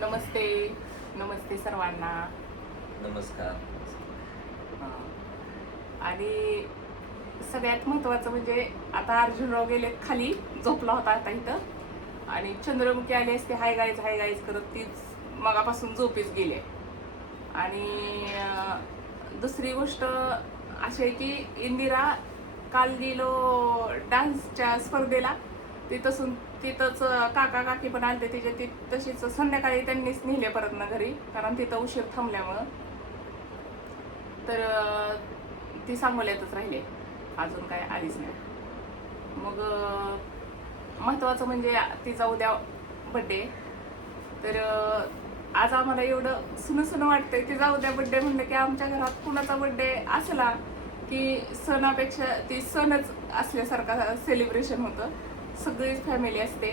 नमस्ते नमस्ते सर्वांना. नमस्कार. आणि सगळ्यात महत्त्वाचं म्हणजे आता अर्जुनराव गेले खाली, झोपला होता आता इथं. आणि चंद्रमुखी आली असते हाय गाईज करत, तीच मगापासून झोपेच गेली. आणि दुसरी गोष्ट अशी आहे की इंदिरा काल गेलो डान्सच्या स्पर्धेला, तिथंच काका काकी पण आलते तिचे. ती तशीच संध्याकाळी त्यांनीच नेले परत ना घरी, कारण तिथं उशीर थांबल्यामुळं. तर ती सांगोल्यातच राहिले, अजून काय आलीच नाही. मग महत्त्वाचं म्हणजे तिचा उद्या बड्डे. तर आज आम्हाला एवढं सुनं वाटतंय. तिचा उद्या बड्डे म्हणलं की आमच्या घरात कुणाचा बड्डे असला की सणापेक्षा ती सणच असल्यासारखा सेलिब्रेशन होतं. सगळीच फॅमिली असते.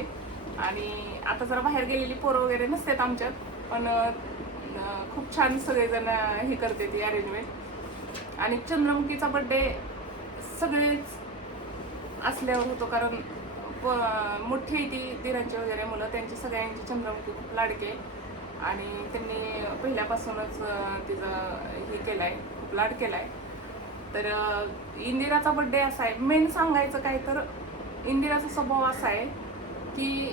आणि आता जरा बाहेर गेलेली पोरं वगैरे नसतात आमच्यात, पण खूप छान सगळेजण हे करते ती अरेंजमेंट. आणि चंद्रमुखीचा बड्डे सगळेच असल्यावर होतो, कारण मोठी ती दिरांची वगैरे मुलं, त्यांची सगळ्यांची चंद्रमुखी खूप लाडके. आणि त्यांनी पहिल्यापासूनच तिचं हे केलंय, खूप लाड केलाय. तर इंदिराचा बड्डे असा आहे, मेन सांगायचं काय तर इंदिराचा स्वभाव असा आहे की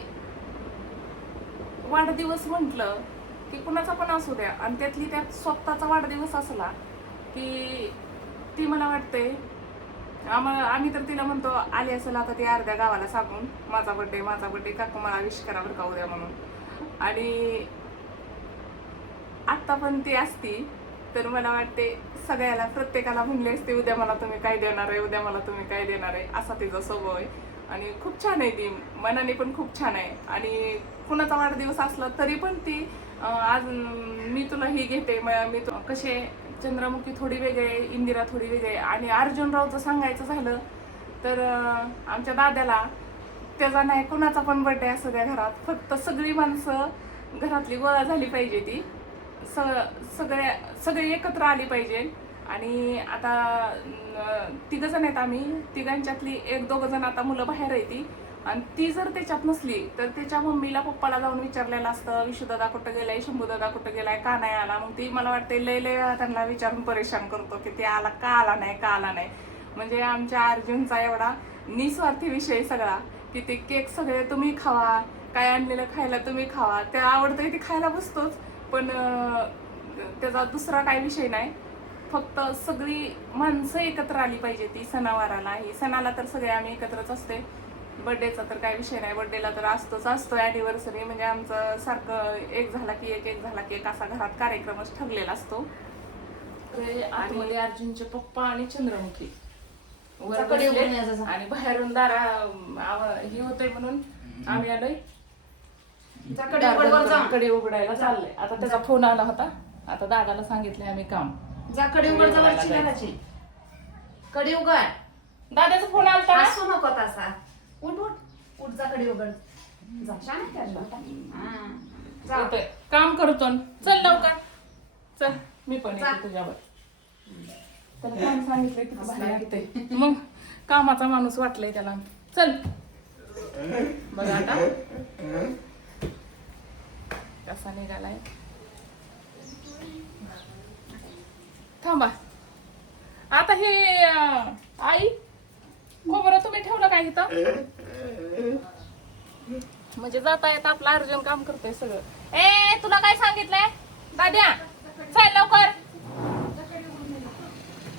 वाढदिवस म्हटलं की कुणाचा पण असू द्या, आणि त्यातली त्यात स्वतःचा वाढदिवस असला की ती, मला वाटते आम्ही तर तिला म्हणतो, आली असेल आता ती अर्ध्या गावाला सांगून माझा बड्डे काकू मला विश करा बरं का उद्या म्हणून. आणि आत्ता पण ती असती तर मला वाटते सगळ्याला प्रत्येकाला म्हणले असते, उद्या मला तुम्ही काय देणार आहे, असा तिचा स्वभाव आहे. आणि खूप छान आहे ती, मनाने पण खूप छान आहे. आणि कुणाचा वाढदिवस असला तरी पण ती आज मी तुला ही घेते, मी कसे चंद्रमुखी थोडी वेगळे, इंदिरा थोडी वेगळे. आणि अर्जुनरावचं सांगायचं झालं तर आमच्या दाद्याला, त्याचा नाही कुणाचा पण बर्थडे असू द्या घरात, फक्त सगळी माणसं घरातली गोळा झाली पाहिजे, ती सगळे एकत्र आली पाहिजे. आणि आता तिघ जण आहेत आम्ही, तिघांच्यातली एक दोघ जण आता मुलं बाहेर आहे ती. आणि ती जर त्याच्यात नसली तर त्याच्या मम्मीला पप्पाला जाऊन विचारलेलं असतं, विशुदादा कुठं गेलाय, शंभूदादा कुठं गेलाय, का नाही आला. मग ती मला वाटते लय त्यांना विचारून परेशान करतो की ते आला का आला नाही. म्हणजे आमच्या अर्जुनचा एवढा निस्वार्थी विषय सगळा की ते केक सगळे तुम्ही खावा, काय आणलेलं खायला तुम्ही खावा, त्या आवडतंय ते खायला बसतोच. पण त्याचा दुसरा काय विषय नाही, फक्त सगळी माणसं एकत्र आली पाहिजे ती सणावाराला. ही सणाला तर सगळे आम्ही एकत्रच असते. बड्डेचा तर काय विषय नाही, बड्डेला तर असतो ॲनिव्हर्सरी, म्हणजे आमचं सारखं एक झाला की एक असा घरात कार्यक्रमच ठरलेला असतो. आणि अर्जुनचे पप्पा आणि चंद्रमुखी वर बसले, आणि बाहेरून दारा हे होतंय म्हणून आम्ही आलोय कडे उघडायला चाललंय. आता त्याचा फोन आला होता, आता दादाला सांगितलंय आम्ही काम कडे उघड कडे उघड. दादाचा फोन आला असू नको तसा. उठ जा कडे उघड. जा छान काम करतो. चल लवकर चल, मी पण येते तुझ्यावर. त्याला काम सांगितलंय की भारी वाटतंय, मग कामाचा माणूस वाटलंय त्याला. चल बघा आता कसा निघालाय. थांबा आता हे आई खोबरं तुम्ही ठेवलं काय इथं, म्हणजे जाता येत आपला अर्जुन काम करतोय सगळं. तुला काय सांगितलंय दाद्या, चल लवकर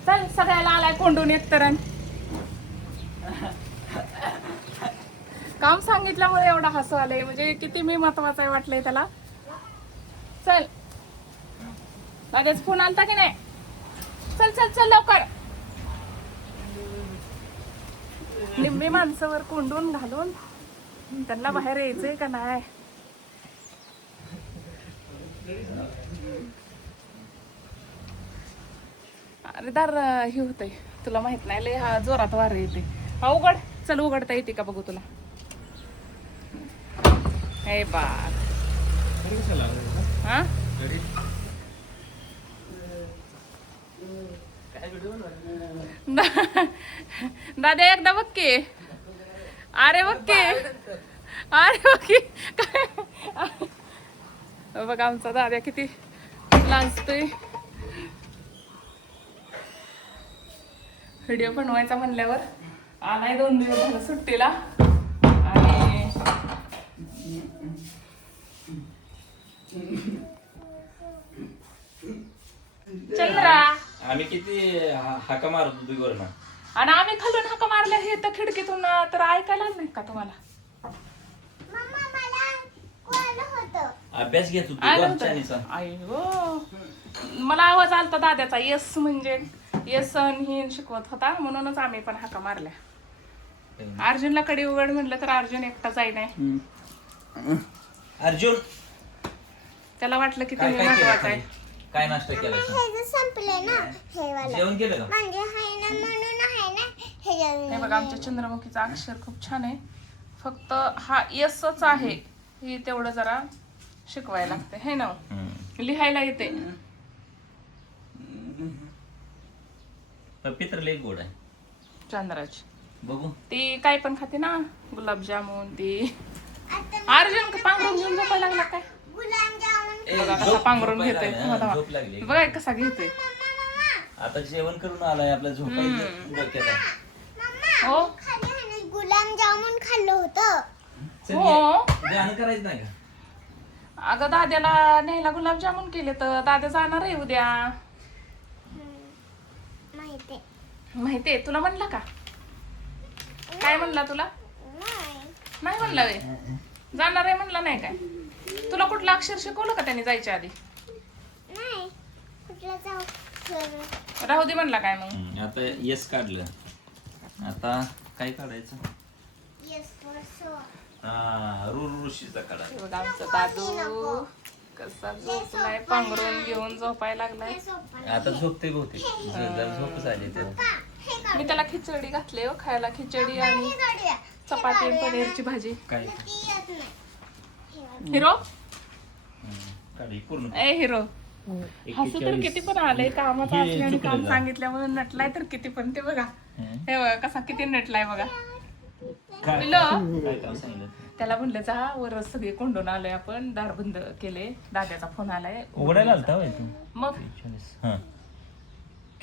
चल, सगळ्याला आलाय कोंडून एक तरण. काम सांगितल्यामुळे एवढा हसू आलंय, म्हणजे किती मी महत्वाचं आहे वाटलंय त्याला. चल दाद्याच फोन आलता की नाही, चल लवकर. निम्मी माणसावर कोंडून घालून त्यांना बाहेर यायचंय का नाही. अरे दार हे होतंय, तुला माहित नाही, लय हा जोरात वार येते. हा उघड, चल उघडता येते का बघू तुला. हे बा हा दादा एकदा बघ की, अरे बघ की, काय बघा आमचा दादा किती लाजतोय. व्हिडिओ बनवायचा म्हणल्यावर आलाय 2 दिवस झालं सुट्टीला. आणि चंद्रा आम्ही किती हाका मारत होतो वरनं. आणि आम्ही खालून हाका मारल्या हे तर खिडकीतून तर ऐकायला नाही का तुम्हाला? अभ्यास घेत होतो आलं वरच्यानीचा. होतं. अय्यो मला आवाज आलता दादाचा यस म्हणजे यस ही शिकवत होता म्हणूनच आम्ही पण हाका मारल्या. अर्जुनला कडी उघड म्हटलं तर अर्जुन एकटा जाई नाही. अर्जुन त्याला वाटलं की काय तुम्ही काय केलं महत्वाचं खाली? आहे. काय नाश्ता केला संपले ना हे वाला जेवण केलं का? म्हणजे हाय ना म्हणून आहे ना हे हे बघा आमच्या चंद्रमुखीचं अक्षर खूप छान आहे. फक्त हा यसच आहे हे तेवढं जरा शिकवायला लागते हे ना. लिहायला येते. पित्र लय गोड आहे चंद्राची बघू. ती काय पण खाते ना गुलाबजामुन ती. अर्जुन का पांघरून घेऊन झोपायला लागला काय? गुलाबजामुन बघा कसा पांघरून झोप घेतोय. लागली, हा, झोप लागली. बघा कसा घेतोय. आता जेवण करून आलाय आपल्या झोपायचं डोक्यात आहे. हो खाली आहे ना गुलाबजामुन खाल्लं होतं. चल हो. ये. गाणं करायचं नाही का? अगं दाद्याला न्यायला गुलाबजामुन केले तर दाद्या जाणार आहे उद्या. माहिती माहितीये तुला म्हणला का? काय म्हणला तुला? नाही म्हणला वे जाणार आहे म्हणला नाही काय? तुला कुठलं अक्षर शिकवलं का त्यांनी जायच्या आधी? नाही कुठला जाऊ राहू दे म्हणला काय मग? आता यस काढलं. आता काय काढायचं? येस फॉर सो ऋषीचा काढा. हे बघा आमचा दादू कसा झोपलाय पांघरून घेऊन झोपायला लागलाय. आता झोपते बहुतेक. जरा झोपच आली त्याला. मी त्याला खिचडी घातली हो खायला. खिचडी आणि चपाती आणि पनीरची भाजी. काय हिरो काढी पूर्ण. ए हिरो हसू तर किती पण आलंय कामाचं हे असल्याने चुकलं काम का? सांगितल्यामुळे नटलाय तर किती पण ते बघा. हे बघा कसा किती नटलाय बघा. काय पिलो काय काम सांगितलं? त्याला म्हणलं जा वर सगळे कोंडून आलोय आपण दार बंद केले. दादाचा फोन आलाय उघडायला आलता होय तू? मग 43. हा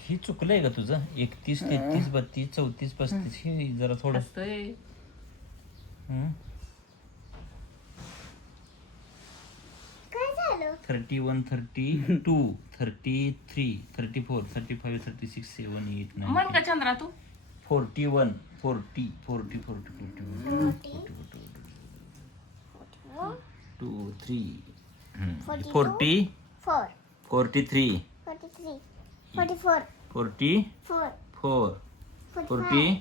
हे चुकलंय का तुझं? 31 33 32 34 35 हे जरा थोडं. हसतोय. हं? काय झालं 31 32 33 34 35 36 7 8 म्हण 9 का चंद्रा तू? 41 40 40 40 41 2 3 40 4 43 43 44 44 4 45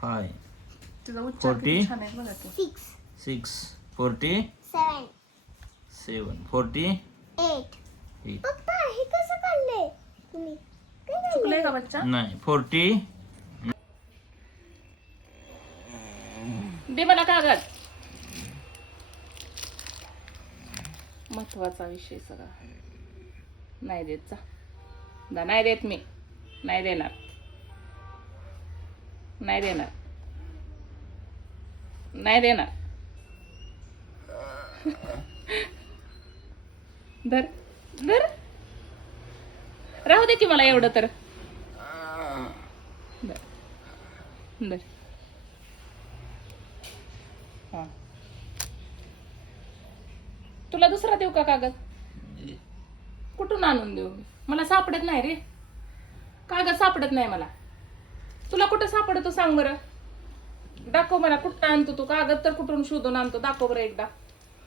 5 तुझा उच्चार 40. किती छान आहे बघा ते. 6 6 40 7 7 40 8 8 पप्पा हे कसं काढले तुम्ही काय चुकलंय का बच्चा? नाही 40 दे मला कागद. महत्वाचा विषय सगळा नाही देत जा. नाही देत मी. नाही देणार. नाही देणार. नाही देणार. धर धर राहू दे की मला एवढं तर. धर धर. हा तुला दुसरा देऊ का कागद? कुठून आणून देऊ मी? मला सापडत नाही रे कागद. सापडत नाही मला. तुला कुठं सापडतो सांग बरं. दाखव मला कुठं आणतो तू कागद. तर कुठून शोधून आणतो दाखव बरं एकदा.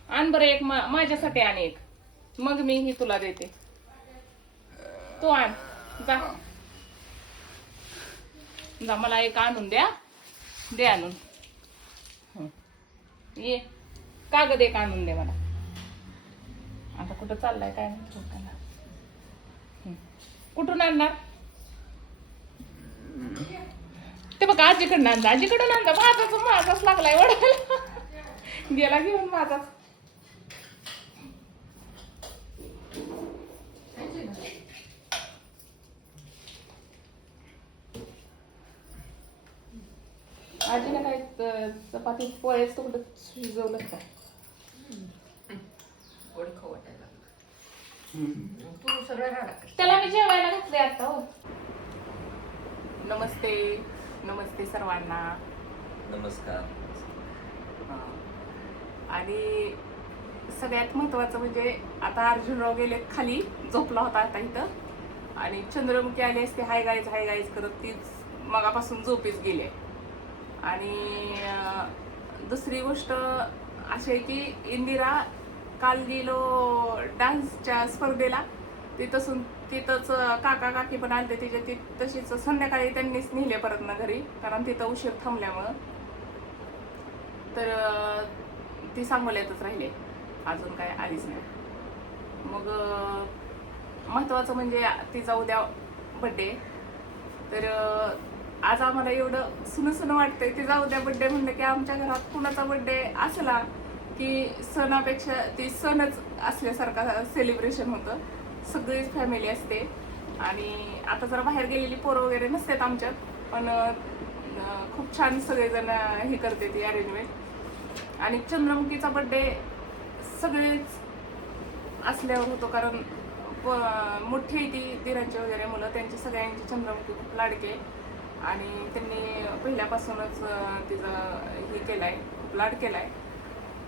आण बरं एक माझ्यासाठी आण एक. मग मी ही तुला देते. तू आण जा. जा मला एक आणून द्या. दे आणून. ये कागद एक आणून दे मला. आता कुठं चाललाय काय माहिती लोकांना. कुठून आणणार? ते बघा आजीकडनं आणलं. आजीकडून आणलं. माझाच लागलाय ओढायला. गेला घेऊन माझाच. आजीला काय चपाती पोळ्याच तर कुठं शिजवलं काय? गोड खाऊ वाटायला. तू सगळं राडा कर. त्याला मी जेवायला घातले आता हो. नमस्ते नमस्ते सर्वांना. नमस्कार. आणि सगळ्यात महत्वाचं म्हणजे आता अर्जुनराव गेले खाली, झोपला होता आता इथं, आणि चंद्रमुखी आली असते हाय गाईज करत, तीच मगापासून झोपेच गेली. आणि दुसरी गोष्ट अशी आहे की इंदिरा काल गेलो डान्सच्या स्पर्धेला, तिथंच काका काकी पण आलते तिच्या, ती तशीच संध्याकाळी त्यांनीच नेले परत ना घरी, कारण तिथं उशीर थांबल्यामुळं. तर ती सांगोल्यातच राहिले, अजून काय आलीच नाही. मग महत्वाचं म्हणजे तिचा उद्या बड्डे. तर आज आम्हाला एवढं सुनं वाटतंय, तिचा उद्या बड्डे म्हणलं की आमच्या घरात कुणाचा बड्डे असला की सणापेक्षा ती सणच असल्यासारखा सेलिब्रेशन होतं. सगळीच फॅमिली असते. आणि आता जरा बाहेर गेलेली पोरं वगैरे नसतात आमच्यात, पण खूप छान सगळेजण हे करते ती अरेंजमेंट. आणि चंद्रमुखीचा बड्डे सगळेच असल्यावर होतो, कारण मोठी ती दिरांची वगैरे मुलं, त्यांची सगळ्यांची चंद्रमुखी खूप लाडके, आणि त्यांनी पहिल्यापासूनच तिचं हे केलंय, खूप लाड केलाय.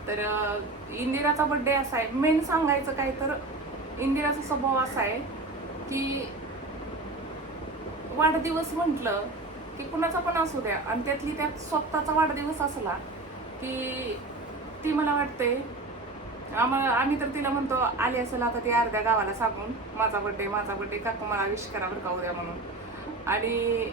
तर इंदिराचा बड्डे असा आहे, मेन सांगायचं काय तर इंदिराचा स्वभाव असा आहे की वाढदिवस म्हटलं की कुणाचा पण असू द्या, आणि त्यात स्वतःचा वाढदिवस असला की ती, मला वाटते आम्ही तर तिला म्हणतो, आली असेल आता ती अर्ध्या गावाला सांगून माझा बड्डे काकू मला विश करा बरं का उद्या म्हणून. आणि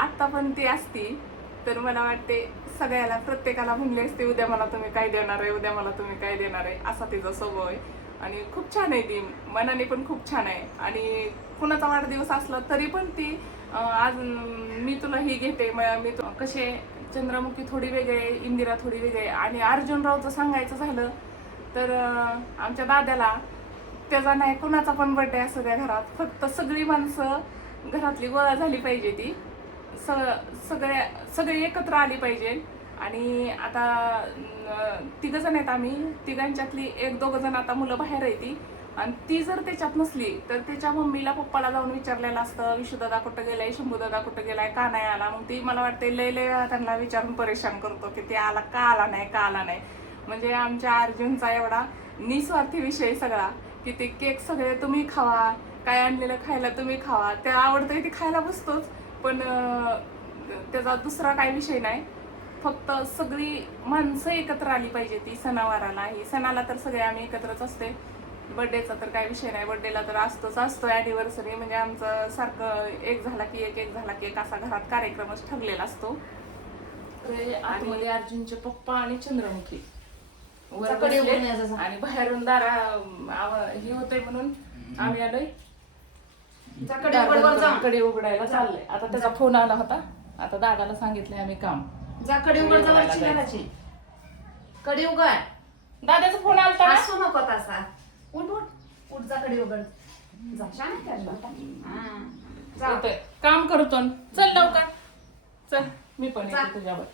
आत्ता पण ती असती तर मला वाटते सगळ्याला प्रत्येकाला म्हणले असते, उद्या मला तुम्ही काय देणार आहे, असा तिचा स्वभाव आहे. आणि खूप छान आहे ती, मनाने पण खूप छान आहे. आणि कुणाचा वाढदिवस असला तरी पण ती आज मी तुला ही घेते, मी कसे चंद्रमुखी थोडी वेगळे, इंदिरा थोडी वेगळे. आणि अर्जुनरावचं सांगायचं झालं तर आमच्या दाद्याला त्याचा नाही कुणाचा पण बर्थडे असू द्या घरात, फक्त सगळी माणसं घरातली गोळा झाली पाहिजे, ती सगळे एकत्र आली पाहिजे. आणि आता तिघ जण आहेत आम्ही, तिघांच्यातली एक दोघ जण आता मुलं बाहेर आहे ती, आणि ती जर त्याच्यात नसली तर त्याच्या मम्मीला पप्पाला जाऊन विचारलेलं असतं, विशुदादा कुठं गेलाय, शंभूदादा कुठं गेलाय, का नाही आला. मग ती मला वाटते लय त्यांना विचारून परेशान करतो की ते आला का आला नाही. म्हणजे आमच्या अर्जुनचा एवढा निस्वार्थी विषय सगळा की ते केक सगळे तुम्ही खावा, काय आणलेलं खायला तुम्ही खावा, ते आवडतंय ते खायला बसतोच, पण त्याचा दुसरा काही विषय नाही. फक्त सगळी माणसं एकत्र आली पाहिजे ती सणावाराला. ही सणाला तर सगळे आम्ही एकत्रच असते, बर्थडेचा तर काही विषय नाही, बर्थडेला तर असतो ॲनिव्हर्सरी, म्हणजे आमचं सारखं एक झाला की एक असा घरात कार्यक्रमच ठरलेला असतो. आणि अर्जुनचे पप्पा आणि चंद्रमुखी वर बसले, आणि बाहेरून दारा हे होतंय म्हणून आम्ही आलोय कडे उघडायला चाललंय. आता त्याचा फोन आला होता, आता दादाला सांगितलंय आम्ही काम कडे उघड जवळची घराची कडे उघड. दादाचा फोन आलता ना? असू नको तसा, उठ जा कडे उघड जा. छान आहे त्याला. येतोय. काम करतो न. चल लवकर चल, मी पण येते तुझ्यावर.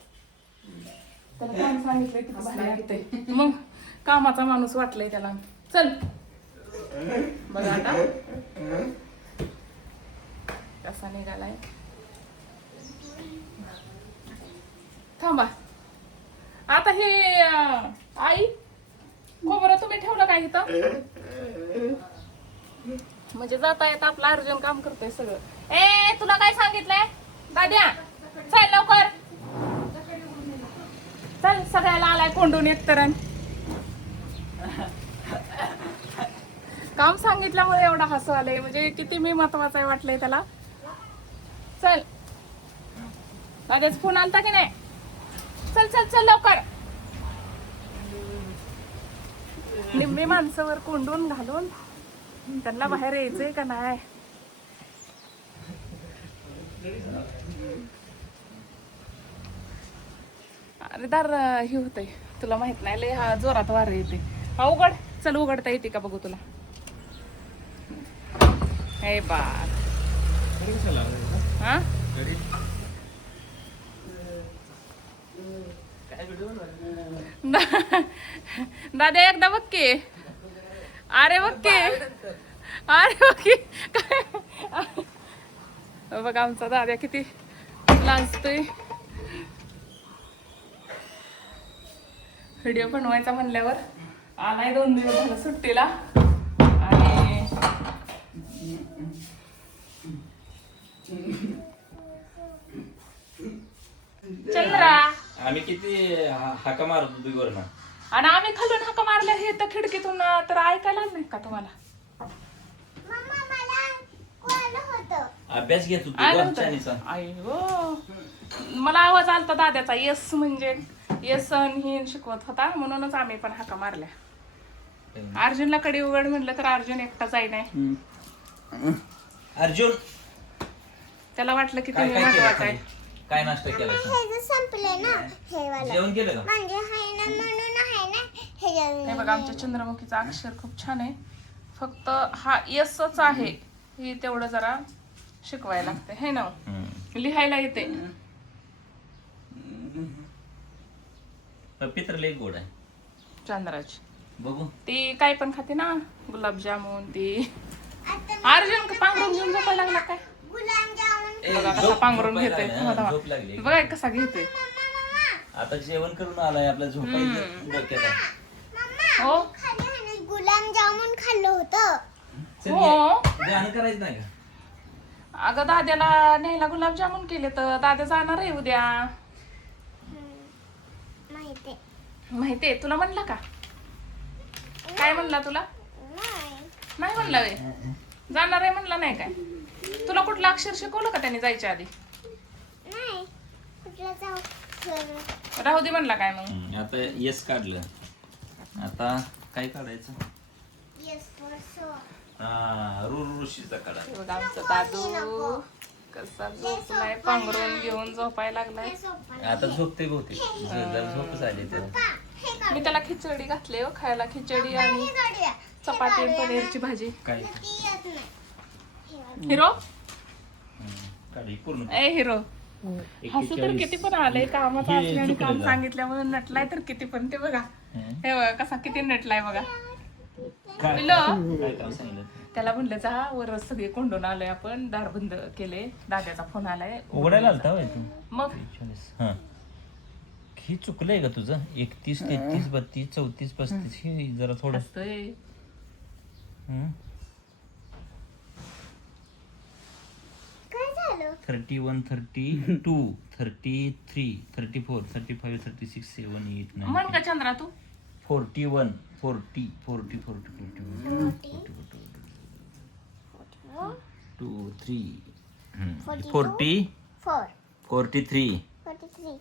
त्याला काम सांगितलंय तिथं बाहेर येते, मग कामाचा माणूस वाटलंय त्याला. चल बघा आता कसा निघालाय. थांबा आता हे आई खोबरं तुम्ही ठेवलं का इथं? म्हणजे जाता येत आपला अर्जुन काम करतोय सगळं. ए तुला काय सांगितलंय दाद्या? चल लवकर चल, सगळ्याला आलाय कोंडून एक तर. काम सांगितल्यामुळे एवढा हसू आलंय, म्हणजे किती मी महत्वाचं आहे वाटलंय त्याला. चल दाद्याच फोन आलता की नाही? चल चल चल लवकर. निम्मी माणसावर कोंडून घालून त्यांना बाहेर यायचंय का नाही. अरे दार हे होतंय, तुला माहित नाही लय हा जोरात वार येते. हा उघड, चल उघडता येते का बघू तुला. हे बार हा दादा एकदा बघ की, अरे ओके अरे ओके काय बघा आमचा दादा किती लाजतोय. व्हिडिओ बनवायचा म्हणल्यावर आलाय 2 दिवस झालं सुट्टीला. आणि चंद्रा आम्ही किती हाका मारत होतो बिगोर ना. आणि आम्ही खालून हाका मारल्या हे तर खिडकीतून तर ऐकायला आलं नाही का तुम्हाला? मम्मा मला कोण होतं? अभ्यास घेत होतो आलं वरच्यानीचा. होतं. अय्यो मला आवाज आलता दाद्याचा यस म्हणजे यस ही शिकवत होता म्हणूनच आम्ही पण हाका मारल्या. अर्जुनला कडे उघड म्हणलं तर अर्जुन एकटा जाई नाही. अर्जुन त्याला वाटलं की काय तुम्ही काय केलं महत्वाचं आहे. खाली? काय नाश्ता केला हे जे संपले ना हे वाला जेवण केलं का? म्हणजे आहे ना म्हणून आहे ना हे जे हे बघा आमच्या चंद्रमुखीचा अक्षर खूप छान आहे. फक्त हा यसच आहे हे तेवढं जरा शिकवायला लागते हे ना. लिहायला येते. पित्र लय गोड आहे चंद्राची बघू. ती काय पण खाते ना गुलाबजामुन ती. आता अर्जुन पांघरून घेऊन झोपायला लागला काय? गुलाबजामुन बघा कसा पांघरून घेतोय. झोप लागली. बघा कसा घेतोय. आता जेवण करून आलाय आपल्या झोपायचं डोक्यात आहे. हो खाली आहे ना गुलाबजामुन खाल्लं होतं. चल हो. ये. गाणं करायचं नाही का? अगं दाद्याला न्यायला गुलाबजामुन केले तर दाद्या जाणार आहे उद्या. माहिती माहितीये तुला म्हणला का? काय म्हणला तुला? नाही नाही म्हणला वे. जाणार आहे म्हणला नाही काय? तुला कुठलं अक्षर शिकवलं का त्यांनी जायच्या आधी? नाही कुठला जाऊ सर राहू दे म्हणला काय मग? आता यस काढलं. आता काय काढायचं? येस फॉर सो ऋषीचा काढा. हे बघा आमचा दादू कसा झोपलाय पांघरून घेऊन झोपायला लागलाय. आता झोपते बहुतेक. जरा झोपच आली त्याला. मी त्याला खिचडी घातली हो खायला. खिचडी आणि चपाती आणि पनीरची भाजी. काय हिरो काढी पूर्ण. ए हिरो हसू तर किती पण आलंय कामाचं हे असलं आणि काम चुकलेलं. सांगितल्यामुळे नटलाय तर किती पण ते बघा. हे बघा कसा किती नटलाय बघा. काय पिलो काय काम सांगितलं? त्याला म्हणलं जा वर सगळे कोंडून आलोय आपण दार बंद केले. दाद्याचा फोन आलाय उघडायला आलता होय तू? मग 40. हा हे चुकलंय का तुझं? 31 33 32 34 35 हे जरा थोडं. असतोय. हं? काय झालं 31 32 33 34 35 36 7 8 म्हण 9 का चंद्रा तू? 41 40 40 40 41 2 3 40 4 43 43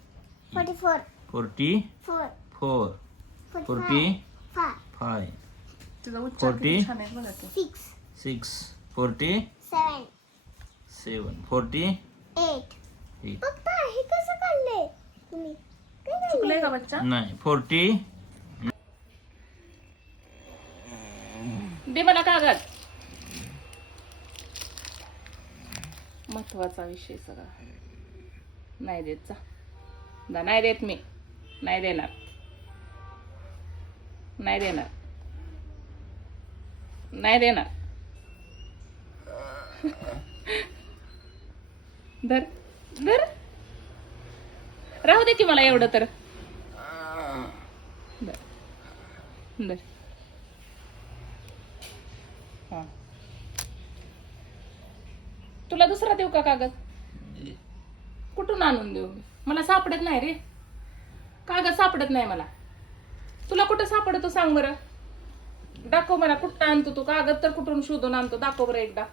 44 40 4 4 45 5 तुझा उच्चार किती 40. छान आहे बघा ते. 6 6 40 7 7 40 8 8 पप्पा हे कसं काढले तुम्ही काय चुकलंय का बच्चा? नाही 40 दे मला कागद. महत्वाचा विषय सगळा नाही देत जा. नाही देत मी. नाही देणार. नाही देणार. नाही देणार. धर धर राहू दे की मला एवढं तर. धर धर. हा. तुला दुसरा देऊ का कागद? कुठून आणून देऊ? मला सापडत नाही रे. कागद सापडत नाही मला. तुला कुठं सापडतो सांग बरं. दाखव मला कुठं आणतो तू कागद तर कुठून शोधून आणतो दाखव बरं एकदा.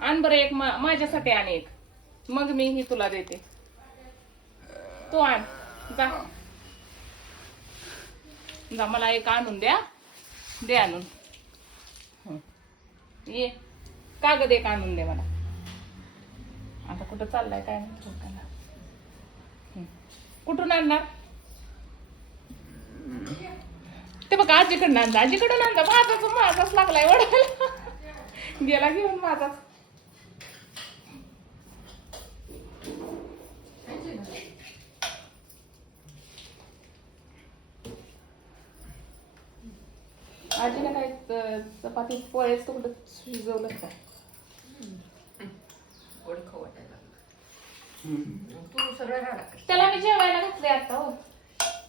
आण बरं एक माझ्यासाठी आण एक. मग मी ही तुला देते. तू आण जा. जा मला एक आणून द्या. दे आणून. ये कागद एक आणून दे मला. आता कुठं चाललाय काय म्हणतो त्याला. कुठून आणणार? ते बघा आजीकडनं आणता. आजीकडून आणता. माझाच लागलाय वडायला. गेला घेऊन माझाच. आजीला काय चपाती पोळ्याच तुकडं शिजवलं का? गोड खाऊ वाटायला लागलं. तू सगळं राहिला त्याला मी जेवायला घातले आता हो.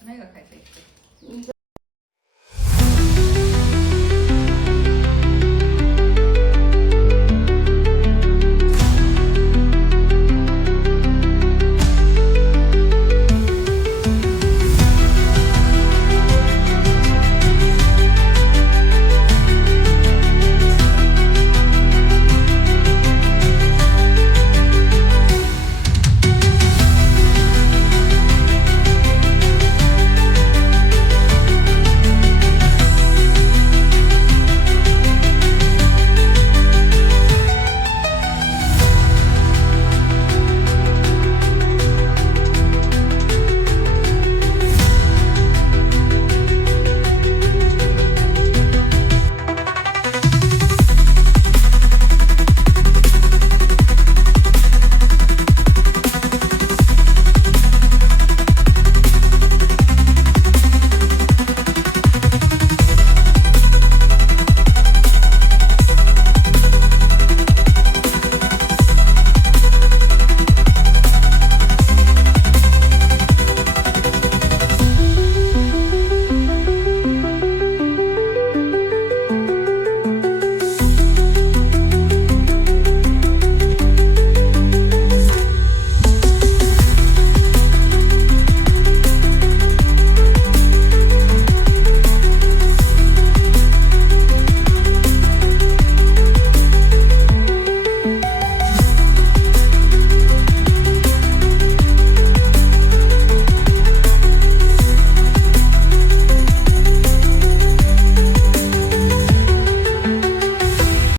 नाही का खायचं